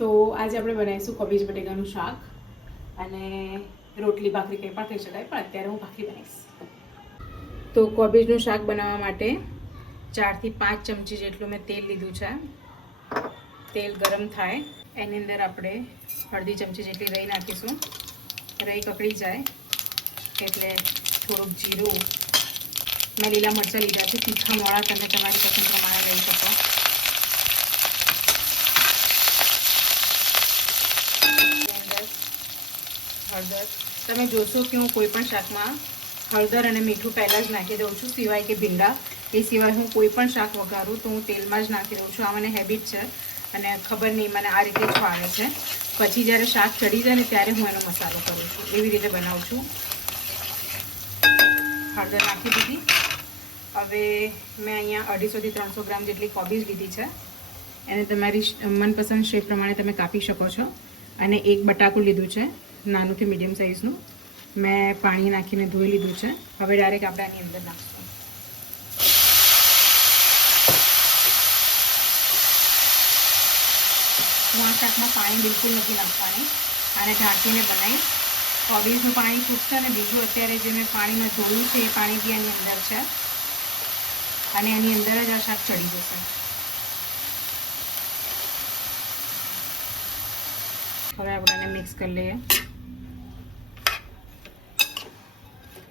તો આજે આપણે બનાવીશું કોબીજ બટેકાનું શાક અને રોટલી ભાખરી કંઈ પણ થઈ શકાય, પણ અત્યારે હું ભાખરી બનાવીશ. તો કોબીજનું શાક બનાવવા માટે ચારથી પાંચ ચમચી જેટલું મેં તેલ લીધું છે. તેલ ગરમ થાય, એની અંદર આપણે અડધી ચમચી જેટલી રહી નાખીશું. રહી કકડી જાય, એટલે થોડુંક જીરું, મેં લીલા મરચાં લીધા છે, તીખા મોળા તમે તમારી પસંદ પ્રમાણે લઈ શકો એની અંદર હળદર. તમે જોશો કે હું કોઈ પણ શાકમાં હળદર અને મીઠું પહેલાં જ નાખી દઉં છું, સિવાય કે ભીંડા. એ સિવાય હું કોઈ પણ શાક વઘારું તો હું તેલમાં જ નાખી દઉં છું. આ મને હેબિટ છે અને ખબર નહીં, મને આ રીતે જ ફાવે છે. પછી જ્યારે શાક ચડી જાય ને ત્યારે હું એનો મસાલો કરું છું. એવી રીતે બનાવું છું. હળદર નાખી દીધી. હવે મેં અહીંયા અઢીસોથી ત્રણસો ગ્રામ જેટલી કોબીજ લીધી છે. એને તમારી મનપસંદ શેપ પ્રમાણે તમે કાપી શકો છો. અને એક બટાકું લીધું છે. નાનુંથી મીડિયમ સાઇઝનું મેં પાણી નાખીને ધોઈ લીધું છે. હવે ડાયરેક્ટ આપણે આની અંદર નાખશું. હું આ શાકમાં પાણી બિલકુલ નથી નાખવાની. આને ઢાંકીને બનાવીશ. કોબીજનું પાણી છૂટશે અને બીજું અત્યારે જે મેં પાણીમાં ધોયું છે એ પાણી બી આની અંદર છે. અને એની અંદર જ આ શાક ચડી જશે. હવે આપણે મિક્સ કરી લઈએ.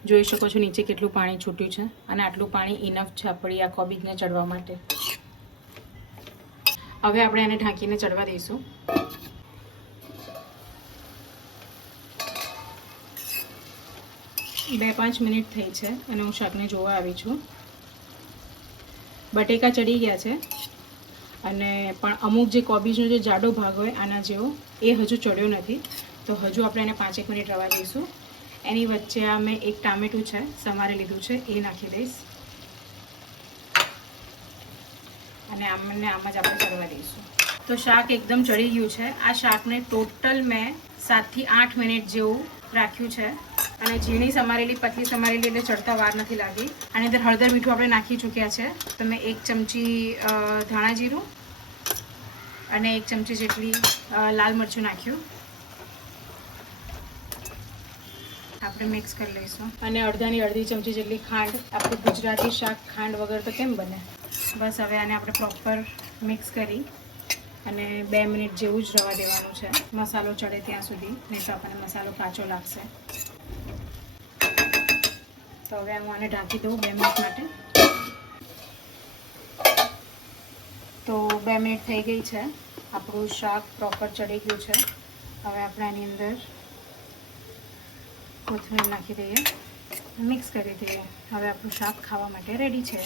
જોઈ શકો છો નીચે કેટલું પાણી છૂટ્યું છે અને આટલું પાણી ઇનફ છે આપણી આ કોબીજને ચડવા માટે. હવે આપણે એને ઢાંકીને ચડવા દઈશું. બે પાંચ મિનિટ થઈ છે અને હું શાકને જોવા આવી છું. બટેકા ચડી ગયા છે અને પણ અમુક જે કોબીજનો જે જાડો ભાગ હોય આના જેવો એ હજુ ચડ્યો નથી. તો હજુ આપણે એને પાંચેક મિનિટ રવા દઈશું. એની વચ્ચે આ મેં એક ટામેટું છે, સમારે લીધું છે, એ નાખી દઈશ. અને આમને આમ જ આપણે ચડવા દઈશું. તો શાક એકદમ ચડી ગયું છે. આ શાકને ટોટલ મેં સાતથી આઠ મિનિટ જેવું રાખ્યું છે. અને ઝીણી સમારેલી, પતલી સમારેલી એટલે ચડતા વાર નથી લાગી. આની અંદર હળદર મીઠું આપણે નાખી ચૂક્યા છે. તો મેં એક ચમચી ધાણા જીરું અને એક ચમચી જેટલી લાલ મરચું નાખ્યું. આપણે મિક્સ કરી લઈશું. અને અડધાની અડધી ચમચી જેટલી ખાંડ આપણું ગુજરાતી શાક ખાંડ વગર તો કેમ બને? બસ હવે આને આપણે પ્રોપર મિક્સ કરી અને બે મિનિટ જેવું જ રવા દેવાનું છે. મસાલો ચડે ત્યાં સુધી નહીં તો આપણને મસાલો કાચો લાગશે. તો હવે હું આને ઢાંકી દઉં બે મિનિટ માટે. તો બે મિનિટ થઈ ગઈ છે. આપણું શાક પ્રોપર ચડી ગયું છે. હવે આપણે આની અંદર કોથમીર નાખી દઈએ. મિક્સ કરી દઈએ. હવે આપણું શાક ખાવા માટે રેડી છે.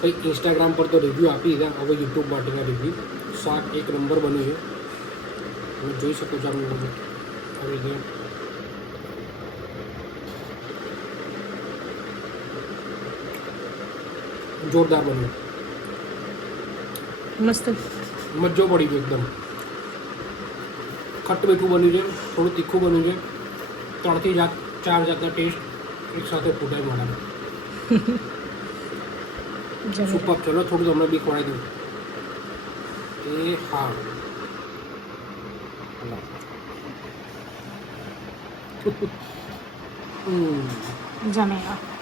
કંઈક ઇન્સ્ટાગ્રામ પર તો રિવ્યૂ આપી દીધા. હવે યુટ્યુબ માટેના રિવ્યૂ શાક એક નંબર બન્યું છે. તમે જોઈ શકો છો આનું આવી રીતે જોરદાર બન્યું. મસ્ત. મજો પડી ગયો એકદમ. ખટ્ટ મીઠું બન્યું છે થોડું તીખું બન્યું છે. ત્રણથી જાત ચાર જાતના ટેસ્ટ એક સાથે ફૂટાય મળે સુપર ચલો થોડું તમને બી ખવડાવી દઉં એ હા. 음. 괜찮아요.